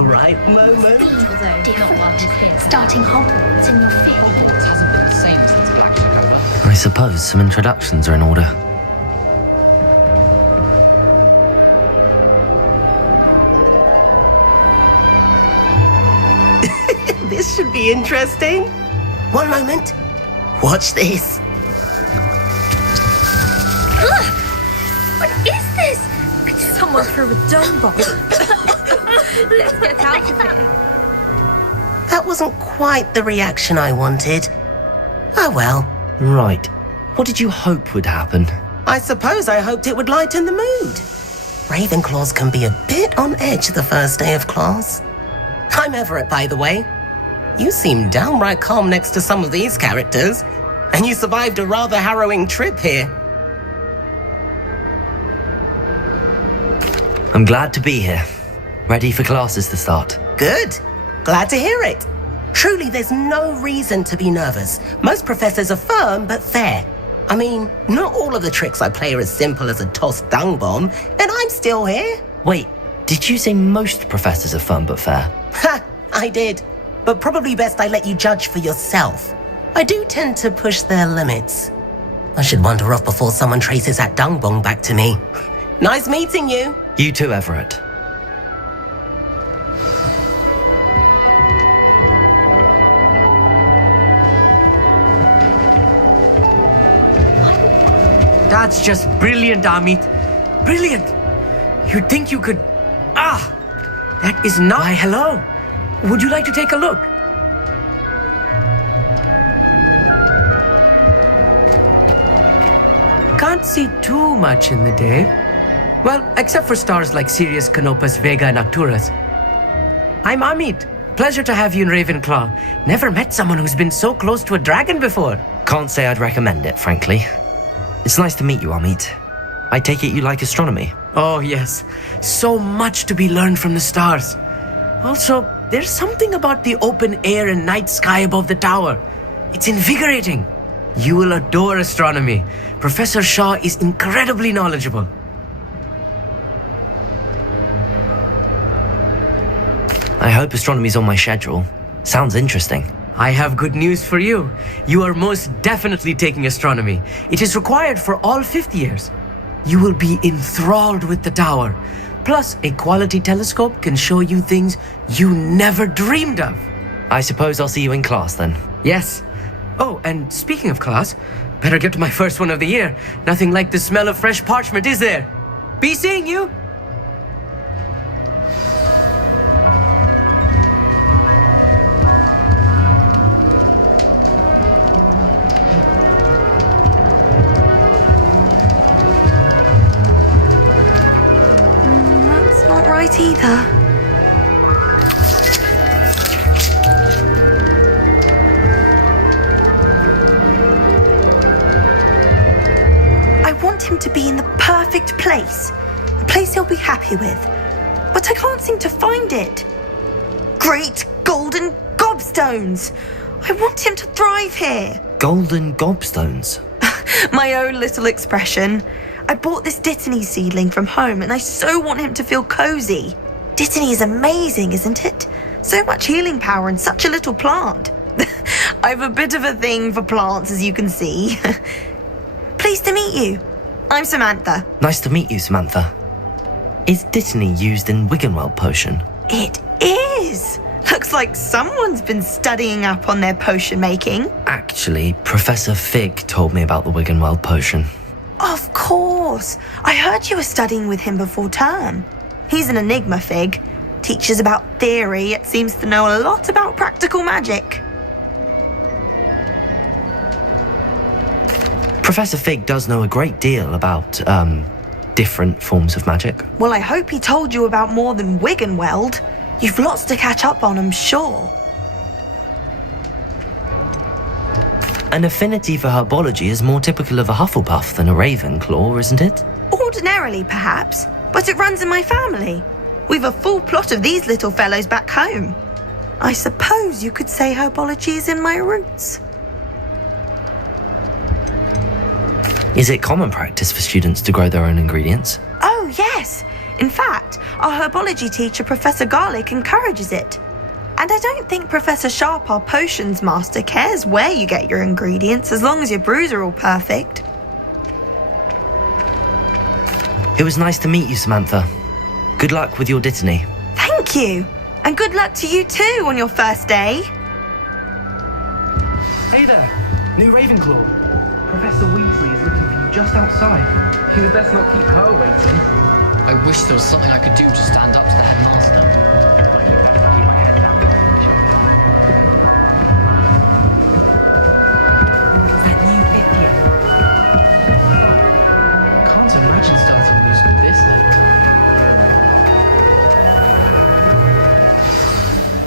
the right moment. Although, not while he's here. Starting Hogwarts in your feet. Hogwarts hasn't been the same since Black took over. I suppose some introductions are in order. This should be interesting. One moment. Watch this. What is this? Someone threw a dung bomb. Let's get out of here. That wasn't quite the reaction I wanted. Oh well. Right. What did you hope would happen? I suppose I hoped it would lighten the mood. Ravenclaws can be a bit on edge the first day of class. I'm Everett, by the way. You seem downright calm next to some of these characters, and you survived a rather harrowing trip here. I'm glad to be here. Ready for classes to start. Good. Glad to hear it. Truly, there's no reason to be nervous. Most professors are firm but fair. I mean, not all of the tricks I play are as simple as a tossed dung bomb, and I'm still here. Wait, did you say most professors are firm but fair? Ha! I did. But probably best I let you judge for yourself. I do tend to push their limits. I should wander off before someone traces that dung bomb back to me. Nice meeting you. You too, Everett. That's just brilliant, Amit. Brilliant. You'd think you could... That is not... Why, hello. Would you like to take a look? Can't see too much in the day. Well, except for stars like Sirius, Canopus, Vega, and Arcturus. I'm Amit. Pleasure to have you in Ravenclaw. Never met someone who's been so close to a dragon before. Can't say I'd recommend it, frankly. It's nice to meet you, Amit. I take it you like astronomy? Oh, yes. So much to be learned from the stars. Also, there's something about the open air and night sky above the tower. It's invigorating. You will adore astronomy. Professor Shaw is incredibly knowledgeable. I hope astronomy's on my schedule. Sounds interesting. I have good news for you. You are most definitely taking astronomy. It is required for all fifth years. You will be enthralled with the tower. Plus, a quality telescope can show you things you never dreamed of. I suppose I'll see you in class then. Yes. Oh, and speaking of class, better get to my first one of the year. Nothing like the smell of fresh parchment, is there? Be seeing you! That's not right either. I want him to be in the perfect place. A place he'll be happy with. But I can't seem to find it. Great golden gobstones! I want him to thrive here. Golden gobstones? My own little expression. I bought this Dittany seedling from home and I so want him to feel cozy. Dittany is amazing, isn't it? So much healing power in such a little plant. I have a bit of a thing for plants, as you can see. Pleased to meet you. I'm Samantha. Nice to meet you, Samantha. Is Dittany used in Wiggenweld potion? It is. Looks like someone's been studying up on their potion making. Actually, Professor Fig told me about the Wiggenweld potion. Of course. I heard you were studying with him before term. He's an enigma, Fig. Teaches about theory, yet seems to know a lot about practical magic. Professor Fig does know a great deal about, different forms of magic. Well, I hope he told you about more than Wiggenweld. You've lots to catch up on, I'm sure. An affinity for herbology is more typical of a Hufflepuff than a Ravenclaw, isn't it? Ordinarily, perhaps, but it runs in my family. We've a full plot of these little fellows back home. I suppose you could say herbology is in my roots. Is it common practice for students to grow their own ingredients? Oh, yes. In fact, our herbology teacher, Professor Garlick, encourages it. And I don't think Professor Sharp, our potions master, cares where you get your ingredients as long as your brews are all perfect. It was nice to meet you, Samantha. Good luck with your dittany. Thank you. And good luck to you too on your first day. Hey there, new Ravenclaw. Professor Weasley is looking for you just outside. You would best not keep her waiting. I wish there was something I could do to stand up to the headmaster. But you better keep my head down. That new fifth year. Can't imagine starting new school this late.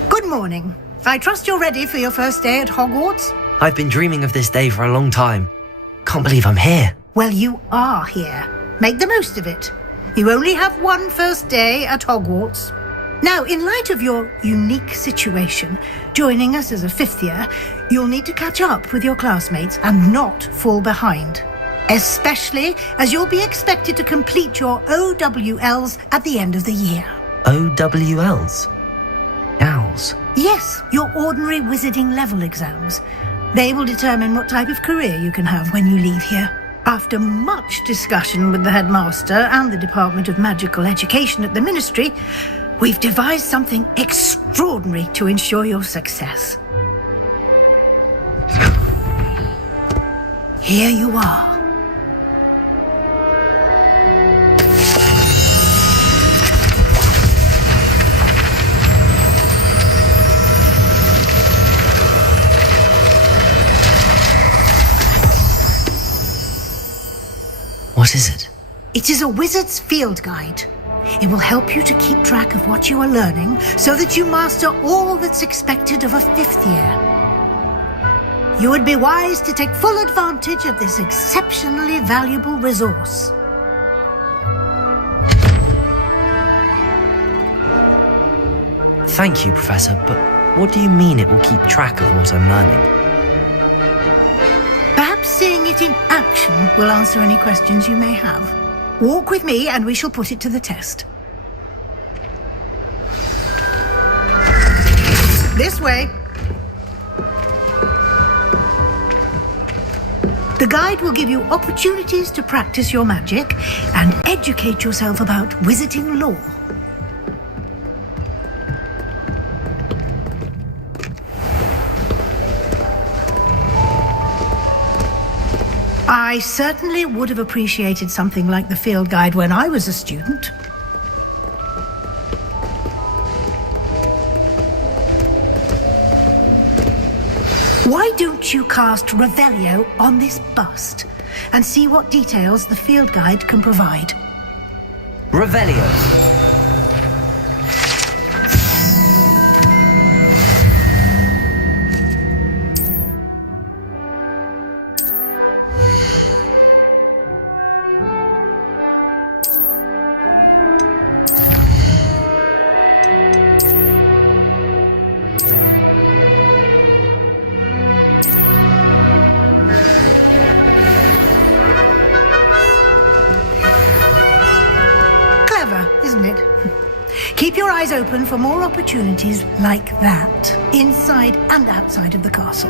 Good morning. I trust you're ready for your first day at Hogwarts? I've been dreaming of this day for a long time. Can't believe I'm here. Well, you are here. Make the most of it. You only have one first day at Hogwarts. Now, in light of your unique situation, joining us as a fifth year, you'll need to catch up with your classmates and not fall behind. Especially as you'll be expected to complete your OWLs at the end of the year. OWLs? Owls? Yes, your ordinary wizarding level exams. They will determine what type of career you can have when you leave here. After much discussion with the headmaster and the Department of Magical Education at the Ministry, we've devised something extraordinary to ensure your success. Here you are. What is it? It is a wizard's field guide. It will help you to keep track of what you are learning so that you master all that's expected of a fifth year. You would be wise to take full advantage of this exceptionally valuable resource. Thank you, Professor, but what do you mean it will keep track of what I'm learning? Perhaps seeing it in action will answer any questions you may have. Walk with me and we shall put it to the test. This way. The guide will give you opportunities to practice your magic and educate yourself about wizarding lore. I certainly would have appreciated something like the field guide when I was a student. Why don't you cast Revelio on this bust and see what details the field guide can provide? Revelio. Isn't it? Keep your eyes open for more opportunities like that, inside and outside of the castle.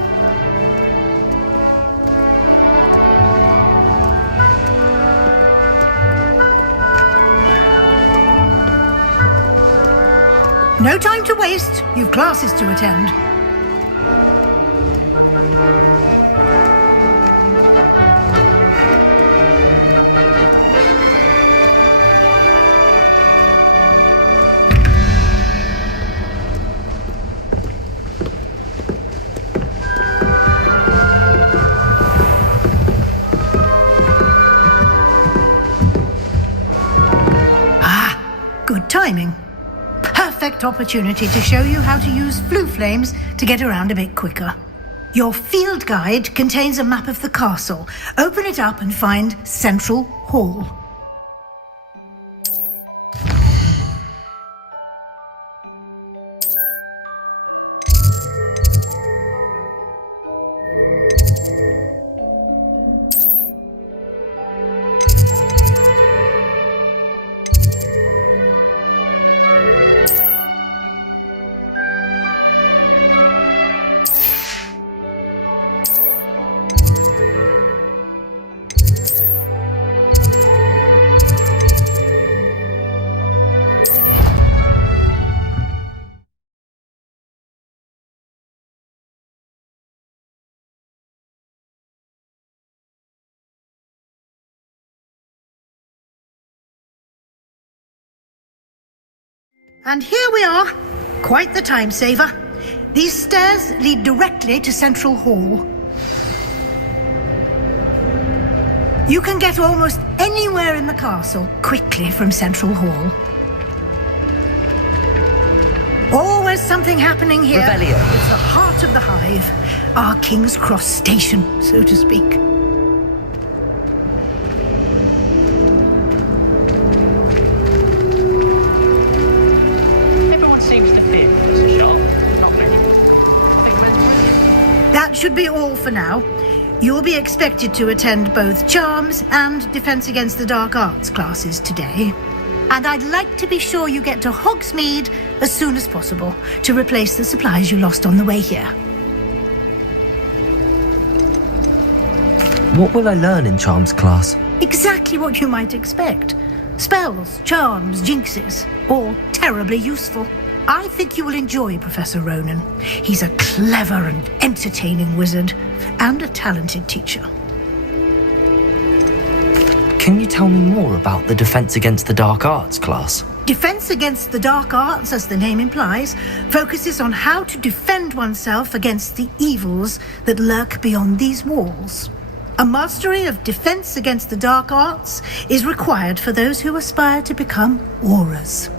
No time to waste. You've classes to attend. Good timing. Perfect opportunity to show you how to use flue flames to get around a bit quicker. Your field guide contains a map of the castle. Open it up and find Central Hall. And here we are. Quite the time saver. These stairs lead directly to Central Hall. You can get almost anywhere in the castle quickly from Central Hall. Always something happening here. Revelio. It's the heart of the hive. Our King's Cross station, so to speak. Everyone seems to fear Professor Sharp. Not many. Big men. That should be all for now. You'll be expected to attend both Charms and Defense Against the Dark Arts classes today. And I'd like to be sure you get to Hogsmeade as soon as possible to replace the supplies you lost on the way here. What will I learn in Charms class? Exactly what you might expect. Spells, charms, jinxes, all terribly useful. I think you will enjoy Professor Ronan. He's a clever and entertaining wizard, and a talented teacher. Can you tell me more about the Defense Against the Dark Arts class? Defense Against the Dark Arts, as the name implies, focuses on how to defend oneself against the evils that lurk beyond these walls. A mastery of Defense Against the Dark Arts is required for those who aspire to become auras.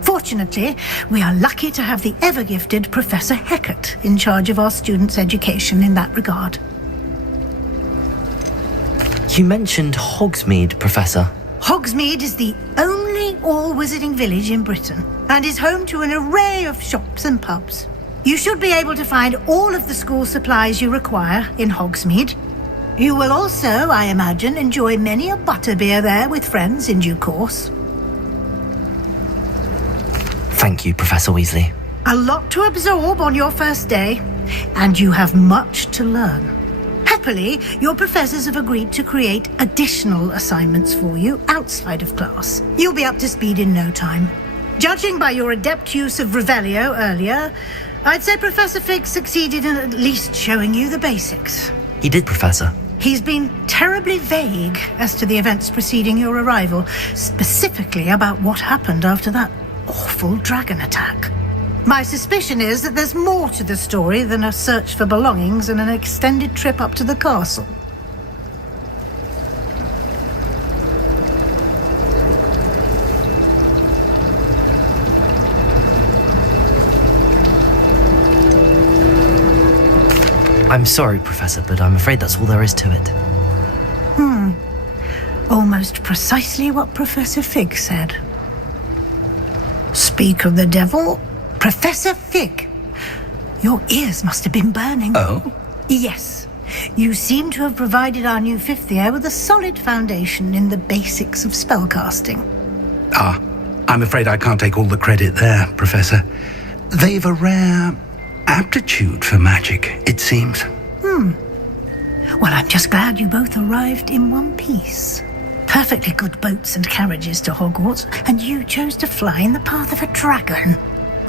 Fortunately, we are lucky to have the ever-gifted Professor Heckert in charge of our students' education in that regard. You mentioned Hogsmeade, Professor. Hogsmeade is the only all-wizarding village in Britain and is home to an array of shops and pubs. You should be able to find all of the school supplies you require in Hogsmeade. You will also, I imagine, enjoy many a butterbeer there with friends in due course. Thank you, Professor Weasley. A lot to absorb on your first day, and you have much to learn. Happily, your professors have agreed to create additional assignments for you outside of class. You'll be up to speed in no time. Judging by your adept use of Revelio earlier, I'd say Professor Fig succeeded in at least showing you the basics. He did, Professor. He's been terribly vague as to the events preceding your arrival, specifically about what happened after that awful dragon attack. My suspicion is that there's more to the story than a search for belongings and an extended trip up to the castle. I'm sorry, Professor, but I'm afraid that's all there is to it. Almost precisely what Professor Fig said. Speak of the devil, Professor Fig. Your ears must have been burning. Oh? Yes. You seem to have provided our new fifth year with a solid foundation in the basics of spellcasting. I'm afraid I can't take all the credit there, Professor. They've a rare aptitude for magic, it seems. Well, I'm just glad you both arrived in one piece. Perfectly good boats and carriages to Hogwarts, and you chose to fly in the path of a dragon.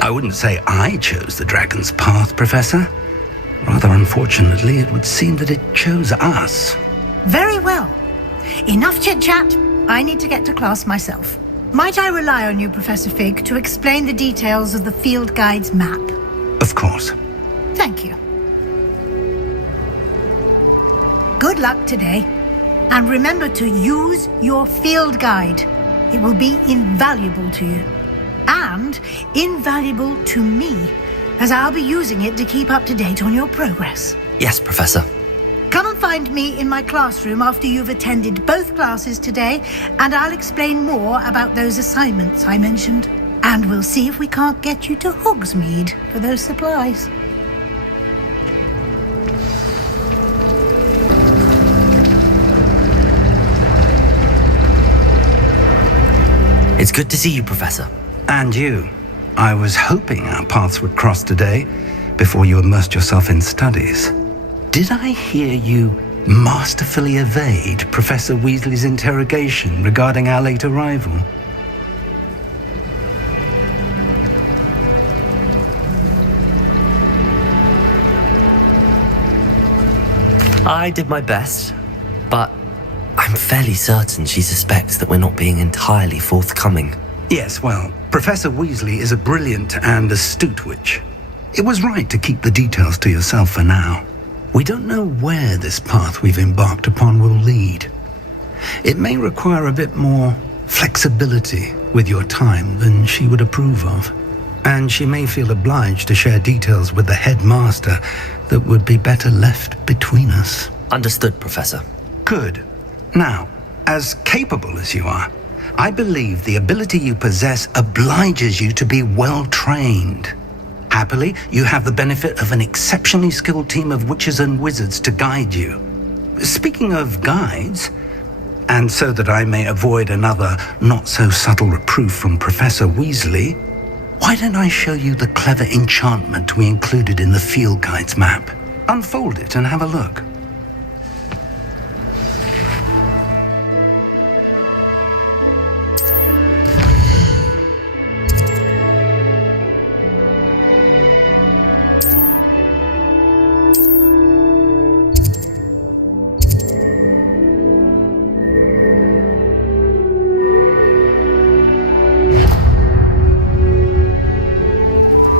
I wouldn't say I chose the dragon's path, Professor. Rather unfortunately, it would seem that it chose us. Very well. Enough chit-chat. I need to get to class myself. Might I rely on you, Professor Fig, to explain the details of the field guide's map? Of course. Thank you. Good luck today. And remember to use your field guide. It will be invaluable to you. And invaluable to me, as I'll be using it to keep up to date on your progress. Yes, Professor. Come and find me in my classroom after you've attended both classes today, and I'll explain more about those assignments I mentioned. And we'll see if we can't get you to Hogsmeade for those supplies. It's good to see you, Professor. And you. I was hoping our paths would cross today before you immersed yourself in studies. Did I hear you masterfully evade Professor Weasley's interrogation regarding our late arrival? I did my best, but I'm fairly certain she suspects that we're not being entirely forthcoming. Yes, well, Professor Weasley is a brilliant and astute witch. It was right to keep the details to yourself for now. We don't know where this path we've embarked upon will lead. It may require a bit more flexibility with your time than she would approve of. And she may feel obliged to share details with the headmaster that would be better left between us. Understood, Professor. Good. Now, as capable as you are, I believe the ability you possess obliges you to be well trained. Happily, you have the benefit of an exceptionally skilled team of witches and wizards to guide you. Speaking of guides, and so that I may avoid another not-so-subtle reproof from Professor Weasley, why don't I show you the clever enchantment we included in the field guide's map? Unfold it and have a look.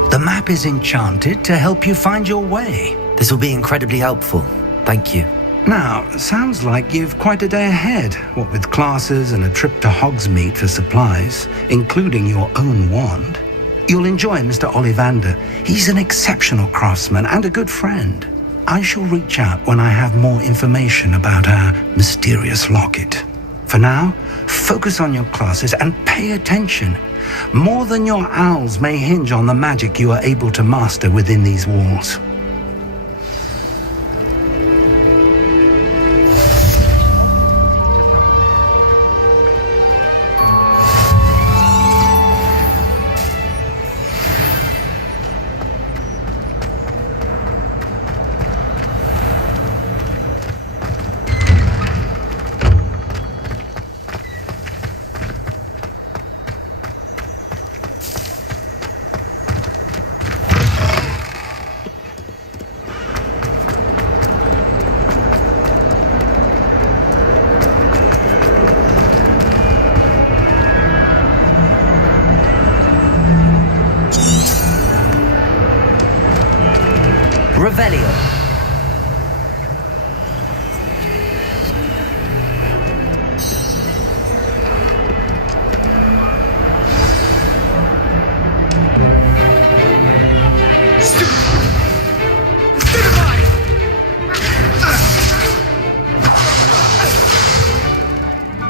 The map is enchanted to help you find your way. This will be incredibly helpful. Thank you. Now, sounds like you've quite a day ahead, what with classes and a trip to Hogsmeade for supplies, including your own wand. You'll enjoy Mr. Ollivander. He's an exceptional craftsman and a good friend. I shall reach out when I have more information about our mysterious locket. For now, focus on your classes and pay attention. More than your owls may hinge on the magic you are able to master within these walls. Revelio.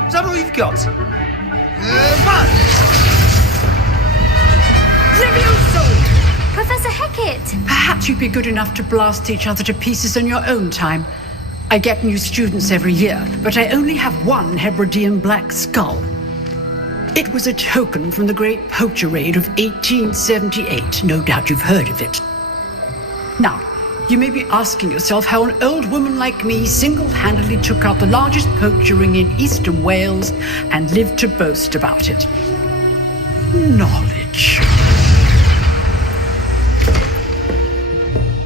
Is that all you've got? Professor Hecat! Perhaps you'd be good enough to blast each other to pieces in your own time. I get new students every year, but I only have one Hebridean black skull. It was a token from the Great Poacher Raid of 1878. No doubt you've heard of it. Now, you may be asking yourself how an old woman like me single-handedly took out the largest poacher ring in eastern Wales and lived to boast about it. Knowledge.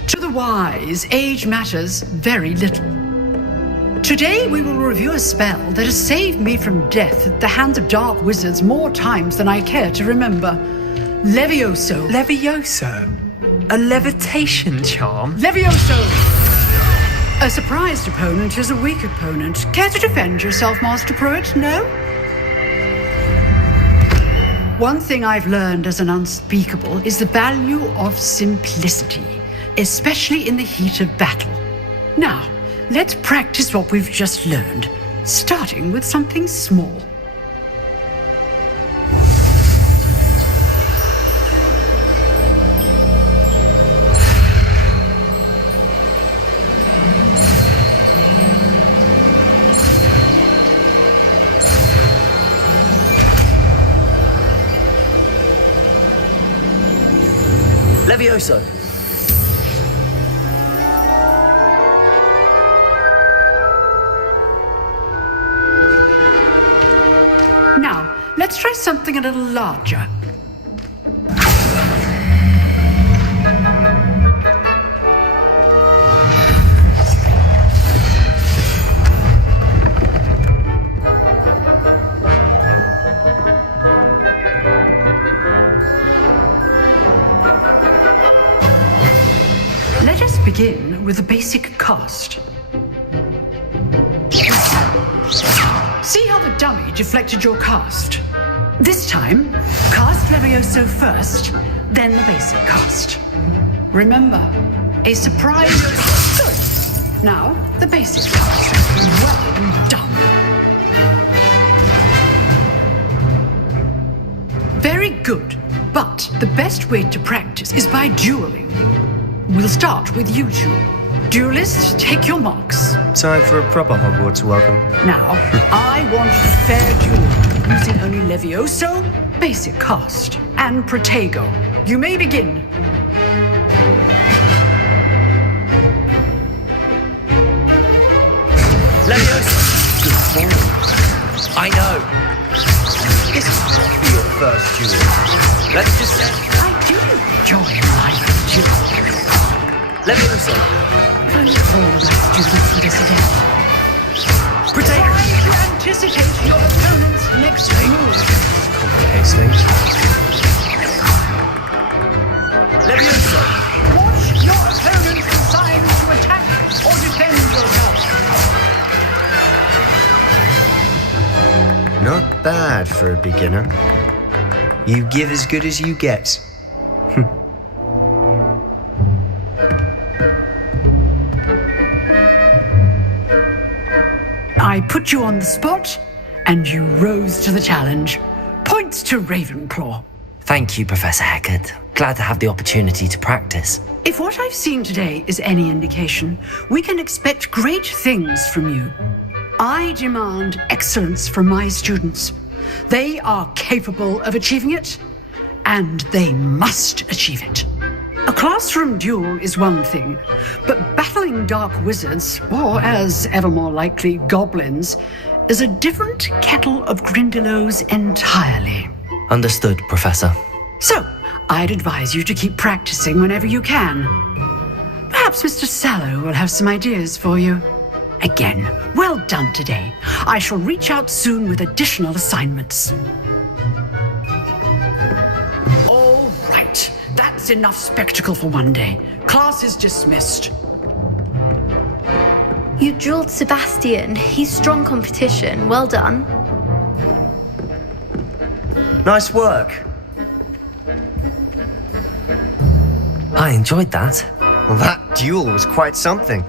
To the wise, age matters very little. Today we will review a spell that has saved me from death at the hands of dark wizards more times than I care to remember. Levioso. Levioso? A levitation charm? Levioso! A surprised opponent is a weak opponent. Care to defend yourself, Master Pruitt? No? One thing I've learned as an unspeakable is the value of simplicity, especially in the heat of battle. Now, let's practice what we've just learned, starting with something small. Levioso. Now, let's try something a little larger. begin with a basic cast. See how the dummy deflected your cast? This time, cast Levioso first, then the basic cast. Remember, a surprise... Good. Now, the basic cast. Well done. Very good. But the best way to practice is by dueling. We'll start with you two. Duelists, take your marks. Time for a proper Hogwarts welcome. Now, I want a fair duel, using only Levioso, basic cast, and Protego. You may begin. Levioso! Good form. I know. This can't be your first duel. Let's just say... I do enjoy my duel. Levioso! If only Paul would like to do this for this again. Protego! Try to anticipate your opponent's next move. Complicates things. Levioso! Watch your opponent decide to attack or defend yourself. Not bad for a beginner. You give as good as you get. I put you on the spot, and you rose to the challenge. Points to Ravenclaw. Thank you, Professor Hecat. Glad to have the opportunity to practice. If what I've seen today is any indication, we can expect great things from you. I demand excellence from my students. They are capable of achieving it, and they must achieve it. A classroom duel is one thing, but battling dark wizards, or as ever more likely, goblins, is a different kettle of Grindylows entirely. Understood, Professor. So, I'd advise you to keep practicing whenever you can. Perhaps Mr. Sallow will have some ideas for you. Again, well done today. I shall reach out soon with additional assignments. All right, that's enough spectacle for one day. Class is dismissed. You drilled Sebastian. He's strong competition. Well done. Nice work. I enjoyed that. Well, that duel was quite something.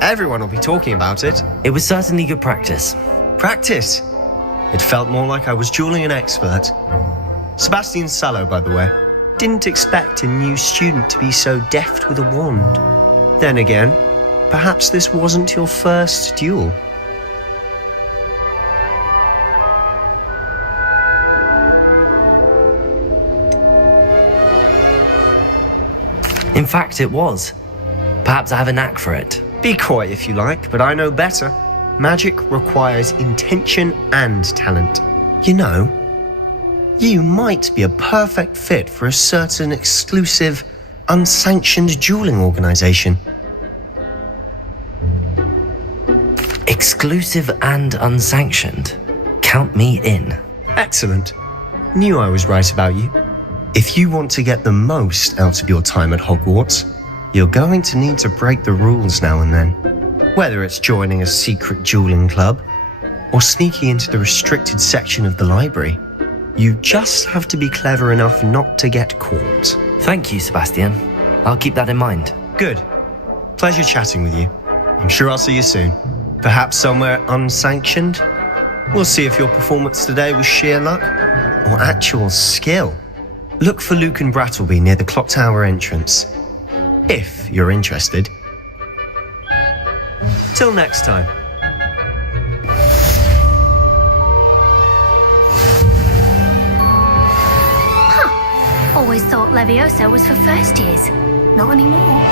Everyone will be talking about it. It was certainly good practice. Practice? It felt more like I was dueling an expert. Sebastian Sallow, by the way. Didn't expect a new student to be so deft with a wand. Then again, perhaps this wasn't your first duel. In fact, it was. Perhaps I have a knack for it. Be coy if you like, but I know better. Magic requires intention and talent. You know, you might be a perfect fit for a certain exclusive, unsanctioned dueling organization. Exclusive and unsanctioned. Count me in. Excellent. Knew I was right about you. If you want to get the most out of your time at Hogwarts, you're going to need to break the rules now and then. Whether it's joining a secret dueling club or sneaking into the restricted section of the library, you just have to be clever enough not to get caught. Thank you, Sebastian. I'll keep that in mind. Good. Pleasure chatting with you. I'm sure I'll see you soon. Perhaps somewhere unsanctioned? We'll see if your performance today was sheer luck or actual skill. Look for Luke and Brattleby near the clock tower entrance, if you're interested. Till next time. Always thought Levioso was for first years. Not anymore.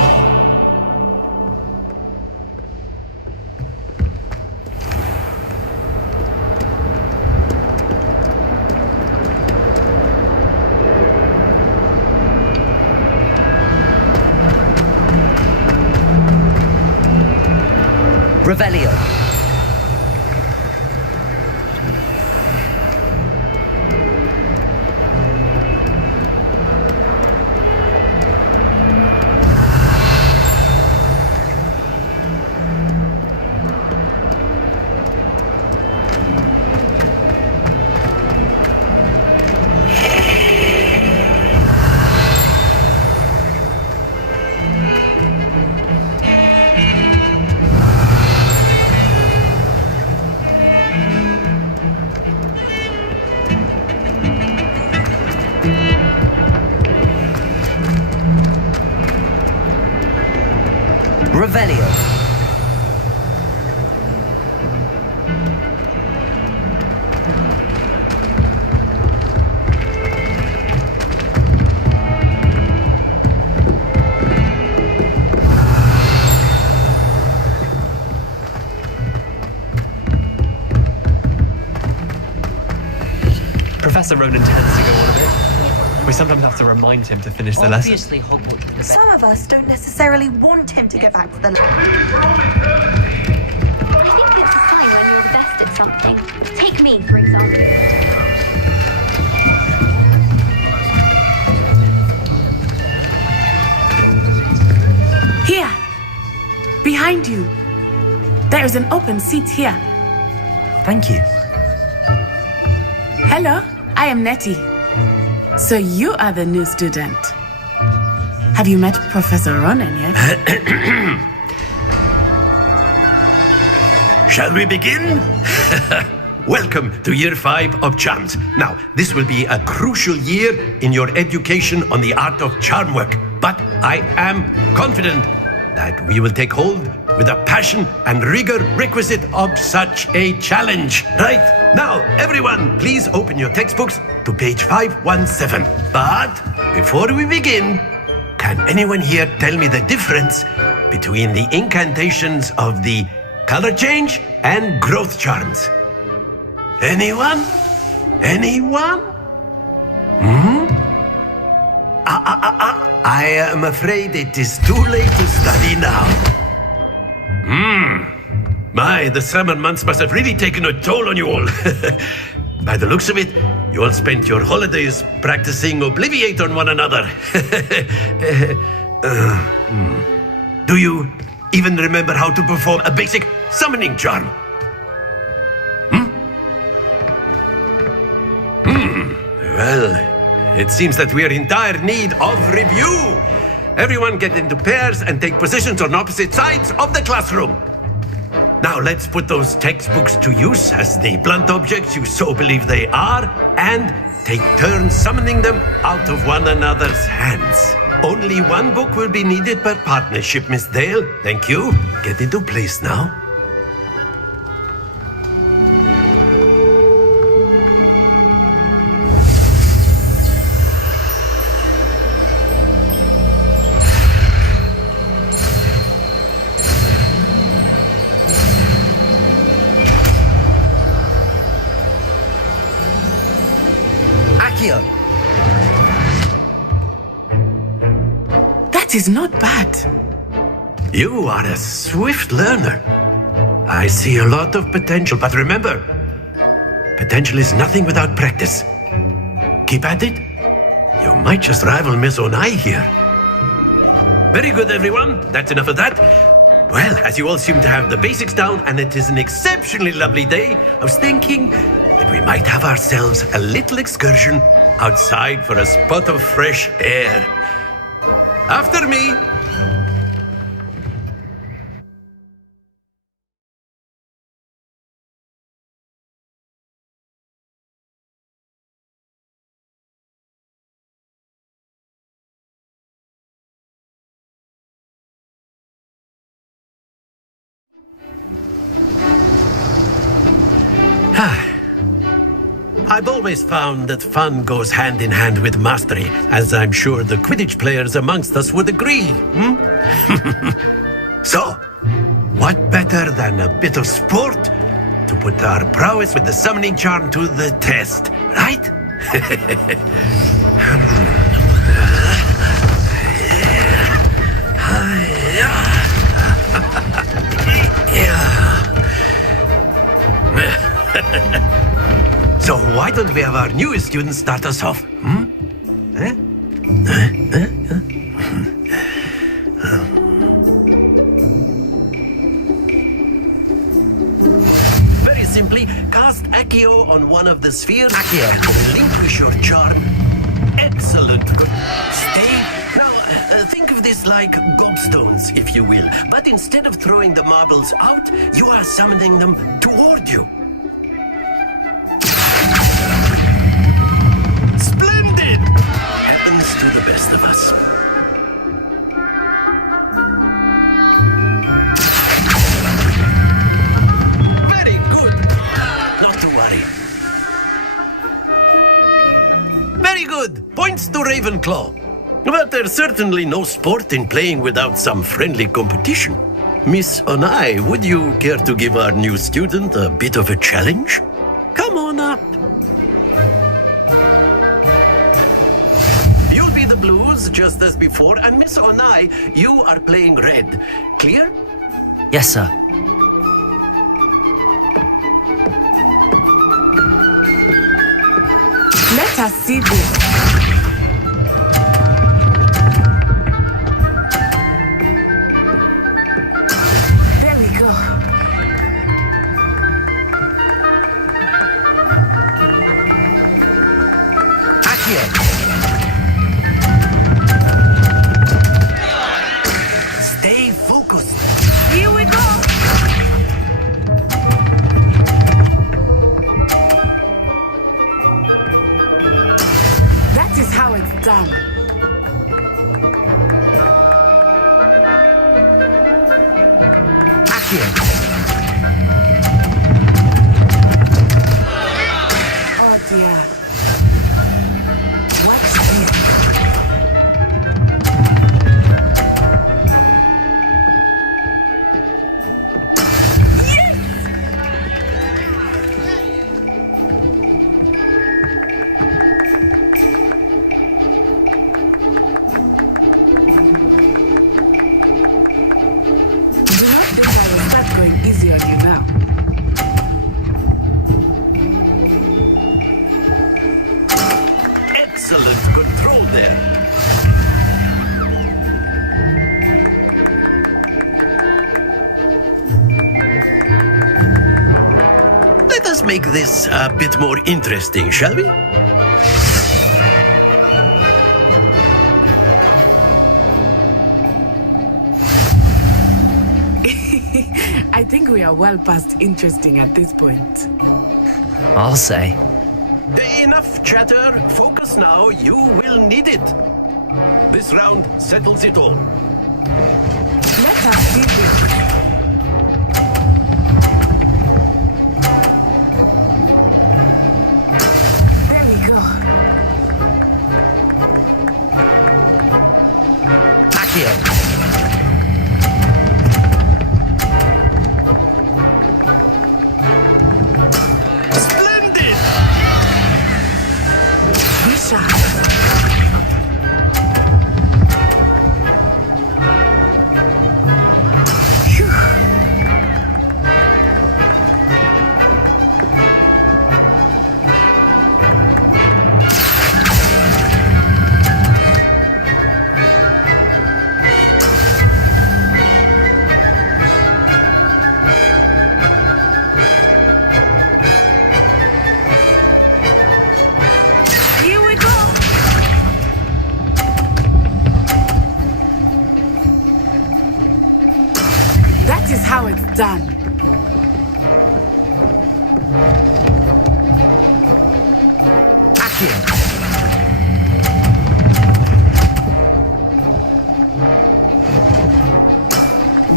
Revelio. Revelio. Professor Ronan tends to go on a bit. We sometimes have to remind him to finish the lesson. Obviously, Hogwarts is the best. Some of us don't necessarily want him to get back to the I think it's a sign when you're best at something. Take me, for example. Here! Behind you! There is an open seat here. Thank you. Hello, I am Nettie. So you are the new student. Have you met Professor Ronan yet? Shall we begin? Welcome to Year 5 of Charms. Now, this will be a crucial year in your education on the art of charm work. But I am confident that we will take hold with the passion and rigor requisite of such a challenge. Right, now, everyone, please open your textbooks to page 517. But before we begin, can anyone here tell me the difference between the incantations of the color change and growth charms? Anyone? Anyone? I am afraid it is too late to study now. My, the summer months must have really taken a toll on you all. By the looks of it, you all spent your holidays practicing Obliviate on one another. Do you even remember how to perform a basic summoning charm? Well, it seems that we are in dire need of review. Everyone get into pairs and take positions on opposite sides of the classroom. Now let's put those textbooks to use as the blunt objects you so believe they are, and take turns summoning them out of one another's hands. Only one book will be needed per partnership, Miss Dale. Thank you. Get into place now. That is not bad. You are a swift learner. I see a lot of potential, but remember, potential is nothing without practice. Keep at it. You might just rival Miss Onai here. Very good, everyone. That's enough of that. Well, as you all seem to have the basics down, and it is an exceptionally lovely day, I was thinking that we might have ourselves a little excursion outside for a spot of fresh air. After me. I've always found that fun goes hand in hand with mastery, as I'm sure the Quidditch players amongst us would agree. So, what better than a bit of sport to put our prowess with the summoning charm to the test, right? So why don't we have our newest student start us off? Very simply, cast Accio on one of the spheres. Accio. Relinquish your charm. Excellent. Good. Stay. Now, think of this like gobstones, if you will. But instead of throwing the marbles out, you are summoning them toward you. Splendid! Happens to the best of us. points to Ravenclaw. But there's certainly no sport in playing without some friendly competition. Miss Onai, would you care to give our new student a bit of a challenge? Come on up. You'll be the blues just as before, and Miss Onai, you are playing red. Clear? Yes, sir. Let us see this. There we go. Accio. Stay focused. Here we go. That is how it's done. Accio. Oh dear. What's this? Do not think I will start going easy on you now. Excellent control there. Let us make this a bit more interesting, shall we? I think we are well past interesting at this point. I'll say. Enough chatter. Focus now. You will need it. This round settles it all. Let us see this. There we go. Accio. Splendid! Be sharp. Here we go. That is how it's done. Accio.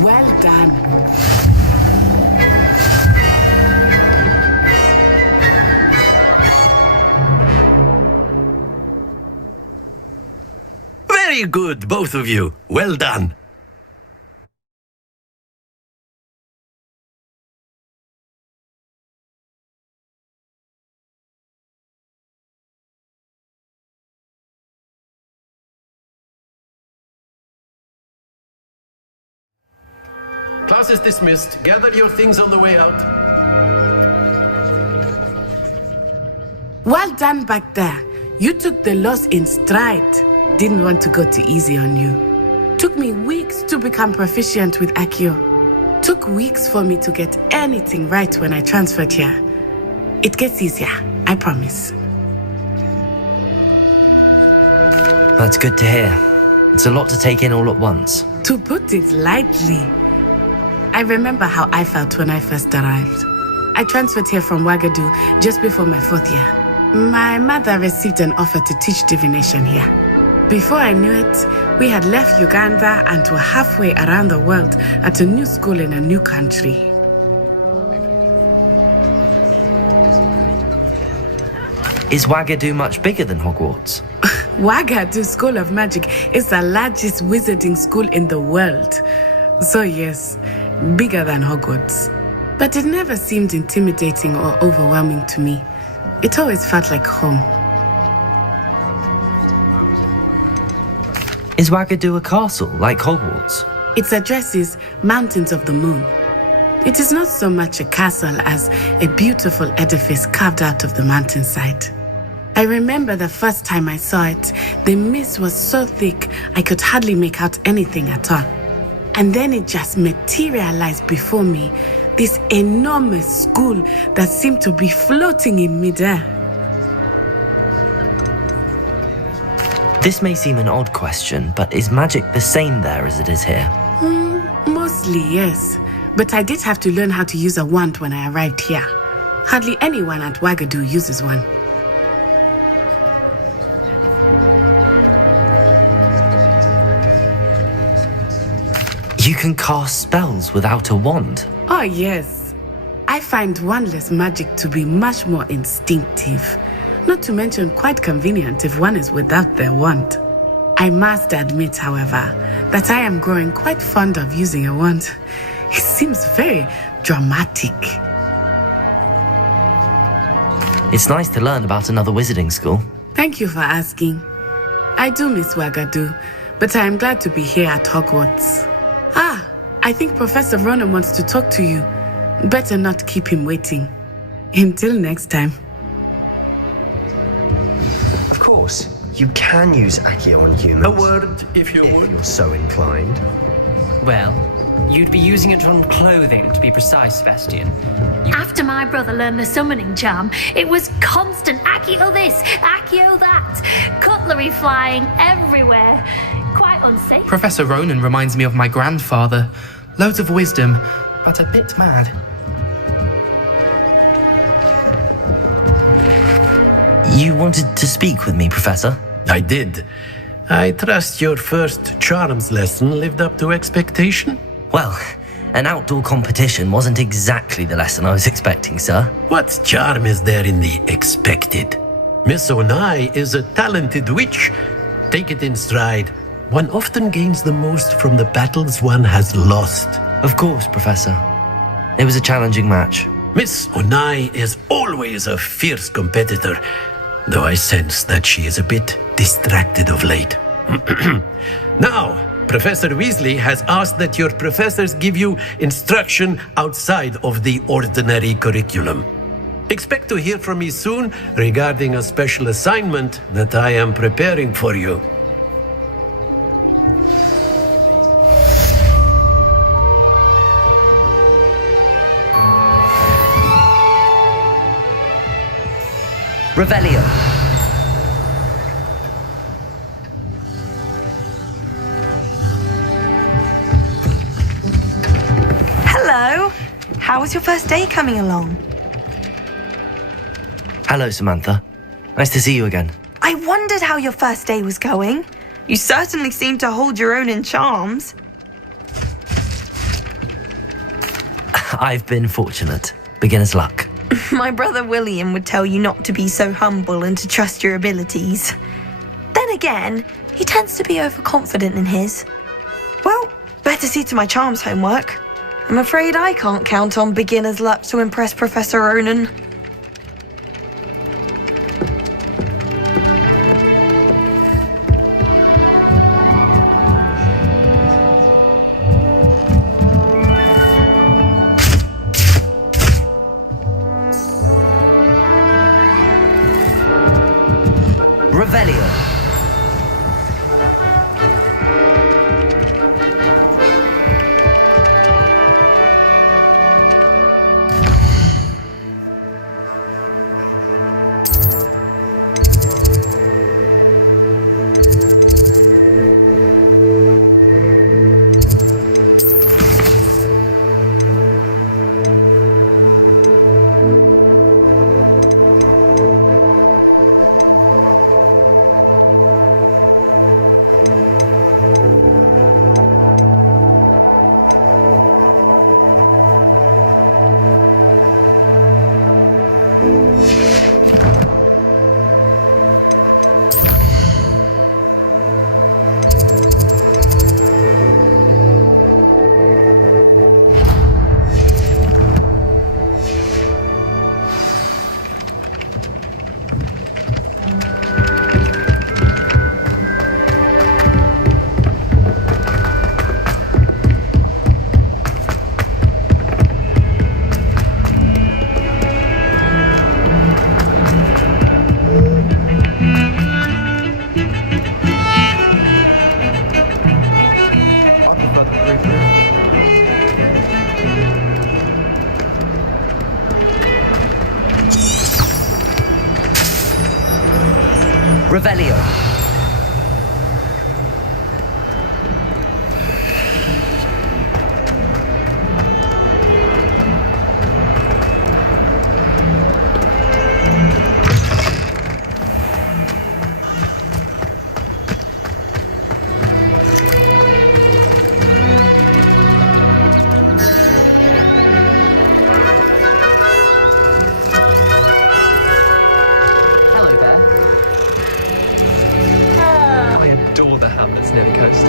Well done. Very good, both of you. Well done. Class is dismissed. Gather your things on the way out. Well done back there. You took the loss in stride. Didn't want to go too easy on you. Took me weeks to become proficient with Accio. Took weeks for me to get anything right when I transferred here. It gets easier, I promise. That's good to hear. It's a lot to take in all at once. To put it lightly, I remember how I felt when I first arrived. I transferred here from Wagadu just before my 4th year. My mother received an offer to teach divination here. Before I knew it, we had left Uganda and were halfway around the world at a new school in a new country. Is Wagadu much bigger than Hogwarts? Wagadu School of Magic is the largest wizarding school in the world. So yes, bigger than Hogwarts. But it never seemed intimidating or overwhelming to me. It always felt like home. Is Wagadu a castle, like Hogwarts? Its address is Mountains of the Moon. It is not so much a castle as a beautiful edifice carved out of the mountainside. I remember the first time I saw it, the mist was so thick I could hardly make out anything at all. And then it just materialized before me, this enormous school that seemed to be floating in midair. This may seem an odd question, but is magic the same there as it is here? Mostly, yes. But I did have to learn how to use a wand when I arrived here. Hardly anyone at Wagadu uses one. You can cast spells without a wand? Oh, yes. I find wandless magic to be much more instinctive. Not to mention quite convenient if one is without their wand. I must admit, however, that I am growing quite fond of using a wand. It seems very dramatic. It's nice to learn about another wizarding school. Thank you for asking. I do miss Wagadu, but I am glad to be here at Hogwarts. I think Professor Ronan wants to talk to you. Better not keep him waiting. Until next time. Of course, you can use Accio on humans. A word, if you would. You're so inclined. Well, you'd be using it on clothing, to be precise, Sebastian. After my brother learned the summoning charm, it was constant Accio this, Accio that. Cutlery flying everywhere. Quite unsafe. Professor Ronan reminds me of my grandfather. Loads of wisdom, but a bit mad. You wanted to speak with me, Professor? I did. I trust your first charms lesson lived up to expectation? Well, an outdoor competition wasn't exactly the lesson I was expecting, sir. What charm is there in the expected? Miss Onai is a talented witch. Take it in stride. One often gains the most from the battles one has lost. Of course, Professor. It was a challenging match. Miss Onai is always a fierce competitor, though I sense that she is a bit distracted of late. Now, Professor Weasley has asked that your professors give you instruction outside of the ordinary curriculum. Expect to hear from me soon regarding a special assignment that I am preparing for you. Revelio. Hello. How was your first day coming along? Hello, Samantha. Nice to see you again. I wondered how your first day was going. You certainly seem to hold your own in charms. I've been fortunate. Beginner's luck. My brother William would tell you not to be so humble and to trust your abilities. Then again, he tends to be overconfident in his. Well, better see to my charms homework. I'm afraid I can't count on beginner's luck to impress Professor Ronan. Revelio. Revelio. Hello there. I adore the hamlets near the coast.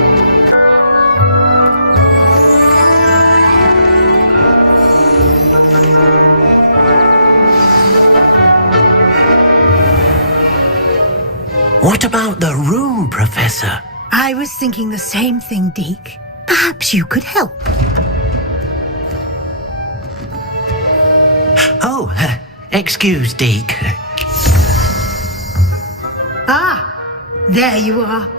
What about the room, Professor? I was thinking the same thing, Deke. Perhaps you could help. Oh, excuse, Deke. Ah, there you are.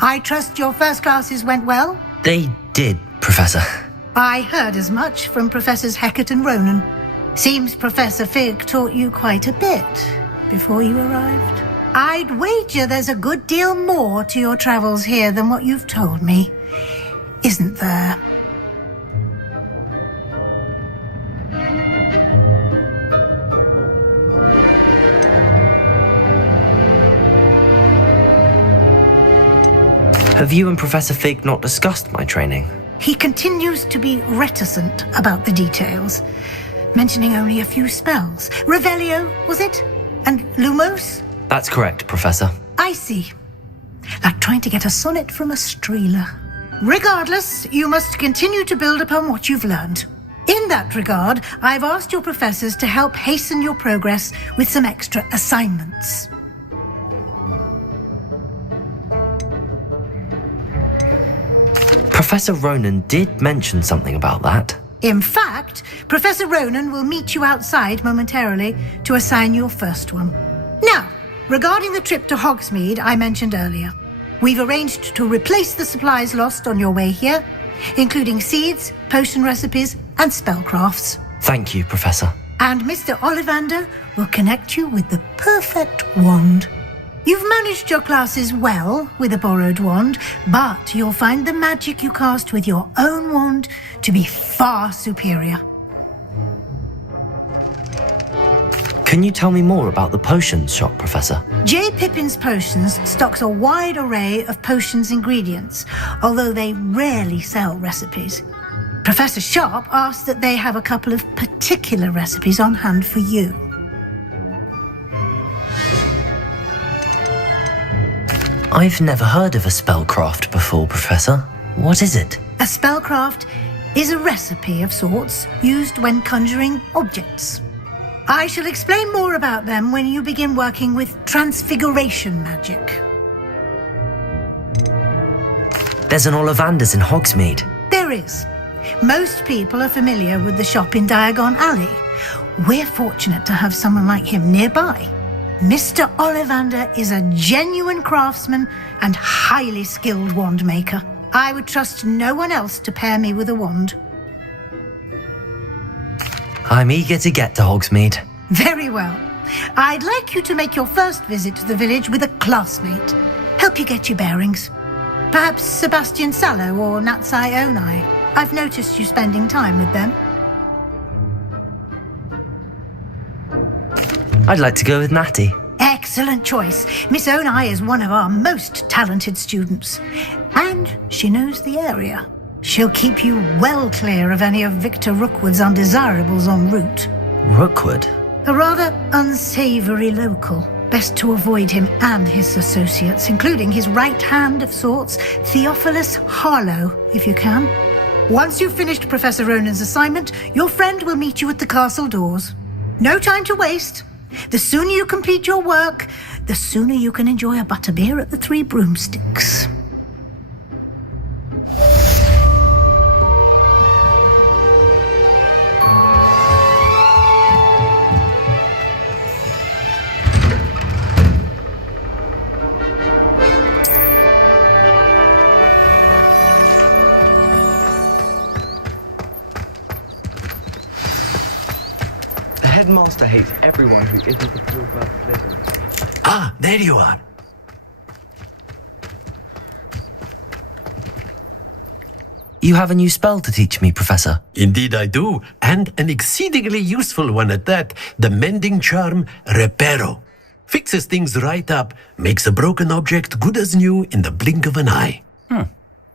I trust your first classes went well? They did, Professor. I heard as much from Professors Hecat and Ronan. Seems Professor Fig taught you quite a bit before you arrived. I'd wager there's a good deal more to your travels here than what you've told me, isn't there? Have you and Professor Fig not discussed my training? He continues to be reticent about the details, mentioning only a few spells. Revelio, was it? And Lumos? That's correct, Professor. I see. Like trying to get a sonnet from a streeler. Regardless, you must continue to build upon what you've learned. In that regard, I've asked your professors to help hasten your progress with some extra assignments. Professor Ronan did mention something about that. In fact, Professor Ronan will meet you outside momentarily to assign your first one. Now, regarding the trip to Hogsmeade I mentioned earlier, we've arranged to replace the supplies lost on your way here, including seeds, potion recipes, and spellcrafts. Thank you, Professor. And Mr. Ollivander will connect you with the perfect wand. You've managed your classes well with a borrowed wand, but you'll find the magic you cast with your own wand to be far superior. Can you tell me more about the potions shop, Professor? J. Pippin's Potions stocks a wide array of potions ingredients, although they rarely sell recipes. Professor Sharp asked that they have a couple of particular recipes on hand for you. I've never heard of a spellcraft before, Professor. What is it? A spellcraft is a recipe of sorts used when conjuring objects. I shall explain more about them when you begin working with transfiguration magic. There's an Ollivander's in Hogsmeade. There is. Most people are familiar with the shop in Diagon Alley. We're fortunate to have someone like him nearby. Mr. Ollivander is a genuine craftsman and highly skilled wand maker. I would trust no one else to pair me with a wand. I'm eager to get to Hogsmeade. Very well. I'd like you to make your first visit to the village with a classmate. Help you get your bearings. Perhaps Sebastian Sallow or Natsai Onai. I've noticed you spending time with them. I'd like to go with Natty. Excellent choice. Miss Onai is one of our most talented students. And she knows the area. She'll keep you well clear of any of Victor Rookwood's undesirables en route. Rookwood? A rather unsavory local. Best to avoid him and his associates, including his right hand of sorts, Theophilus Harlow, if you can. Once you've finished Professor Ronan's assignment, your friend will meet you at the castle doors. No time to waste. The sooner you complete your work, the sooner you can enjoy a butterbeer at the Three Broomsticks. master hates everyone who isn't a pure-blood Slytherin. Ah, there you are. You have a new spell to teach me, Professor. Indeed I do, and an exceedingly useful one at that, the mending charm Reparo. Fixes things right up, makes a broken object good as new in the blink of an eye.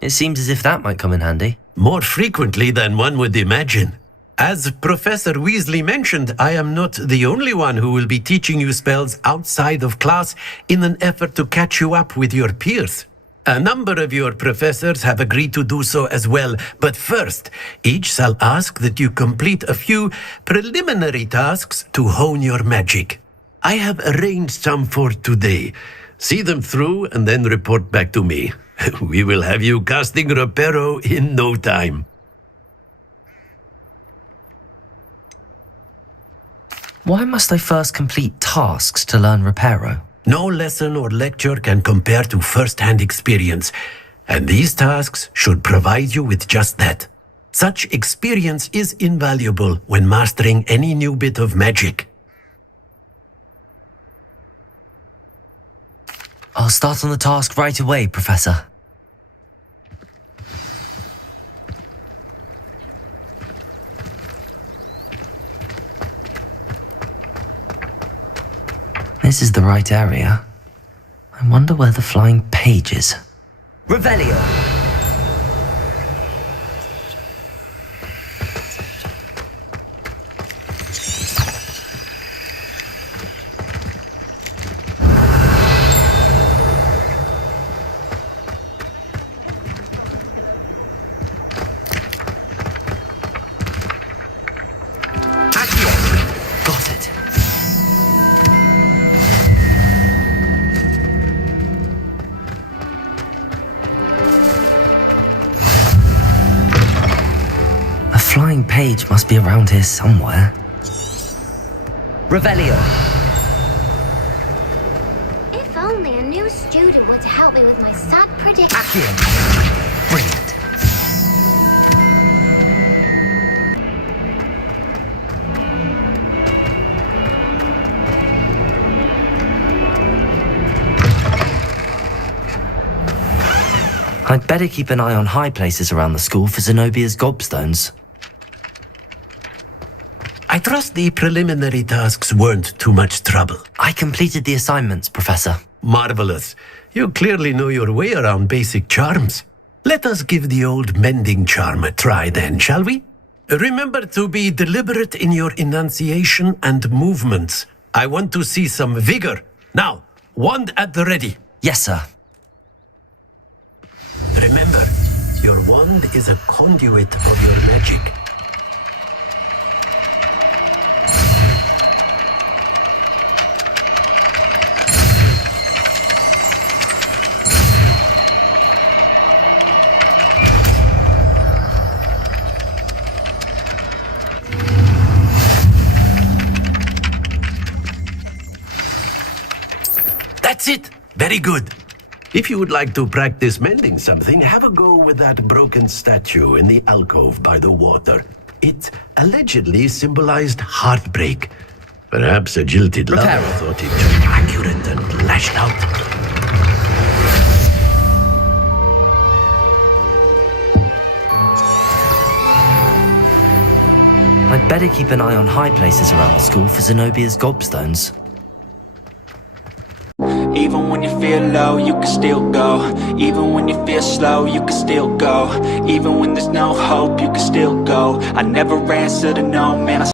It seems as if that might come in handy. More frequently than one would imagine. As Professor Weasley mentioned, I am not the only one who will be teaching you spells outside of class in an effort to catch you up with your peers. A number of your professors have agreed to do so as well, but first, each shall ask that you complete a few preliminary tasks to hone your magic. I have arranged some for today. See them through and then report back to me. We will have you casting Reparo in no time. Why must I first complete tasks to learn Reparo? No lesson or lecture can compare to first-hand experience, and these tasks should provide you with just that. Such experience is invaluable when mastering any new bit of magic. I'll start on the task right away, Professor. This is the right area. I wonder where the flying page is. Revelio! Got it. A flying page must be around here somewhere. Revelio. If only a new student were to help me with my sad prediction. Accio. Brilliant. I'd better keep an eye on high places around the school for Zenobia's gobstones. I trust the preliminary tasks weren't too much trouble. I completed the assignments, Professor. Marvelous. You clearly know your way around basic charms. Let us give the old mending charm a try then, shall we? Remember to be deliberate in your enunciation and movements. I want to see some vigor. Now, wand at the ready. Yes, sir. Remember, your wand is a conduit of your magic. That's it! Very good. If you would like to practice mending something, have a go with that broken statue in the alcove by the water. It allegedly symbolized heartbreak. Perhaps a jilted lover thought it too accurate and lashed out. I'd better keep an eye on high places around the school for Zenobia's gobstones. Even when you feel low, you can still go. Even when you feel slow, you can still go. Even when there's no hope, you can still go. I never answer to no, man,